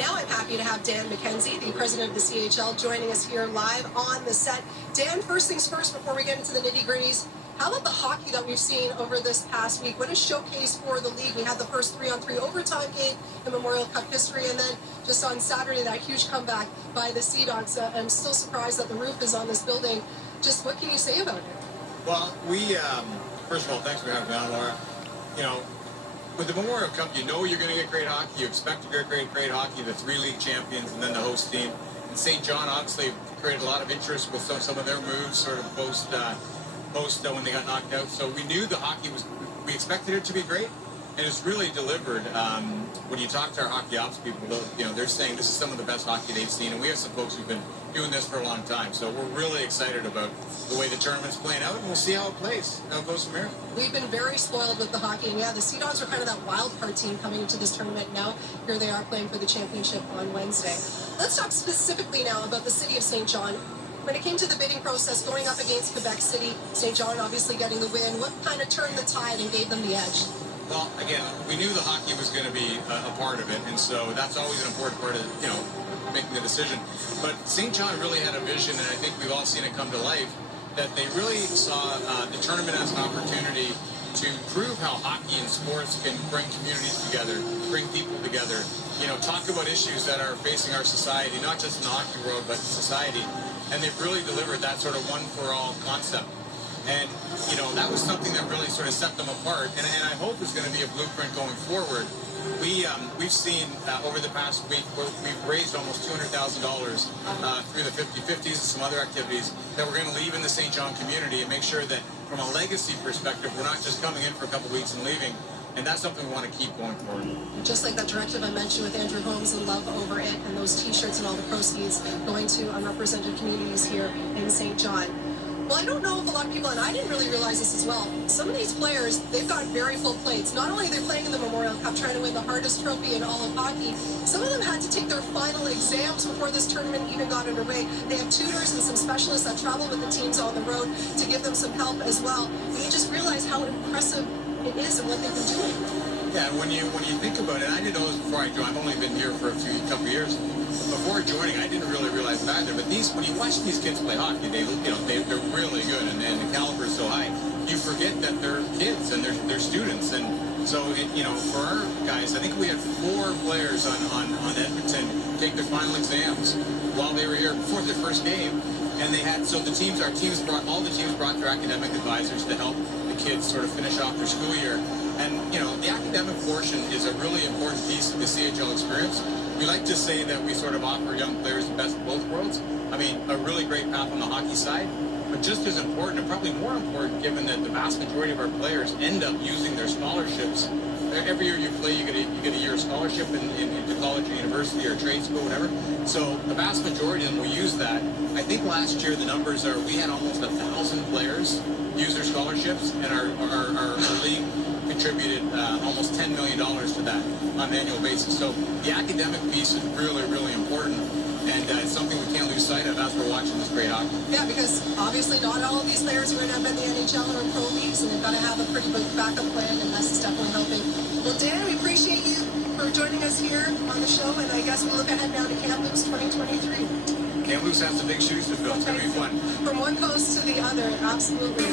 now I'm happy to have Dan McKenzie, the president of the CHL, joining us here live on the set. Dan, first things first, before we get into the nitty-gritties, how about the hockey that we've seen over this past week? What a showcase for the league. We had the first 3-on-3 overtime game in Memorial Cup history, and then just on Saturday, that huge comeback by the Sea Dogs. I'm still surprised that the roof is on this building. Just what can you say about it? Well, first of all, thanks for having me on, Laura. You know, with the Memorial Cup, you know you're going to get great hockey. You expect to get great hockey, the 3 league champions, and then the host team. And St. John obviously created a lot of interest with some of their moves, sort of post when they got knocked out. So we knew the hockey we expected it to be great, and it's really delivered. When you talk to our hockey ops people, you know, they're saying this is some of the best hockey they've seen, and we have some folks who've been doing this for a long time. So we're really excited about the way the tournament's playing out, and we'll see how it plays, how it goes from here. We've been very spoiled with the hockey, and yeah, the Sea Dogs are kind of that wild card team coming into this tournament. Now here they are playing for the championship on Wednesday. Let's talk specifically now about the city of St. John. When it came to the bidding process, going up against Quebec City, St. John obviously getting the win, what kind of turned the tide and gave them the edge? Well, again, we knew the hockey was going to be a part of it, and so that's always an important part of, you know, making the decision. But St. John really had a vision, and I think we've all seen it come to life, that they really saw the tournament as an opportunity to prove how hockey and sports can bring communities together, bring people together, you know, talk about issues that are facing our society, not just in the hockey world, but in society. And they've really delivered that sort of one-for-all concept. And, you know, that was something that really sort of set them apart, and I hope is going to be a blueprint going forward. We've seen over the past week, we've raised almost $200,000 through the 50/50s and some other activities that we're going to leave in the St. John community and make sure that from a legacy perspective, we're not just coming in for a couple weeks and leaving. And that's something we want to keep going forward. Just like that directive I mentioned with Andrew Holmes and Love Over It, and those T-shirts and all the proceeds going to unrepresented communities here in St. John. Well, I don't know if a lot of people, and I didn't really realize this as well, some of these players, they've got very full plates. Not only are they playing in the Memorial Cup, trying to win the hardest trophy in all of hockey, some of them had to take their final exams before this tournament even got underway. They have tutors and some specialists that travel with the teams on the road to give them some help as well. And you just realize how impressive it is and what they've been doing. Yeah, when you think about it, I didn't know this before I joined. I've only been here for a couple of years. Before joining, I didn't really realize that either. But when you watch these kids play hockey, they're really good, and the caliber is so high. You forget that they're kids and they're students, and so you know, for our guys, I think we had 4 players on Edmonton take their final exams while they were here before their first game, and they had all the teams brought their academic advisors to help the kids sort of finish off their school year. And, you know, the academic portion is a really important piece of the CHL experience. We like to say that we sort of offer young players the best of both worlds. I mean, a really great path on the hockey side, but just as important, and probably more important, given that the vast majority of our players end up using their scholarships. Every year you play, you get a year scholarship into college or university or trade school, whatever. So the vast majority of them will use that. I think last year the numbers are, we had almost 1,000 players use their scholarships, and our league contributed almost $10 million to that on an annual basis. So the academic piece is really, really important, and it's something we can't lose sight of as we're watching this great hockey. Yeah, because obviously not all of these players are going to end up in the NHL or in pro leagues, and they've got to have a pretty good backup plan, and this is definitely helping. Well, Dan, we appreciate you for joining us here on the show, and I guess we look ahead now to Kamloops 2023. Kamloops has the big shoes to fill. It's going to be fun. From one coast to the other, absolutely.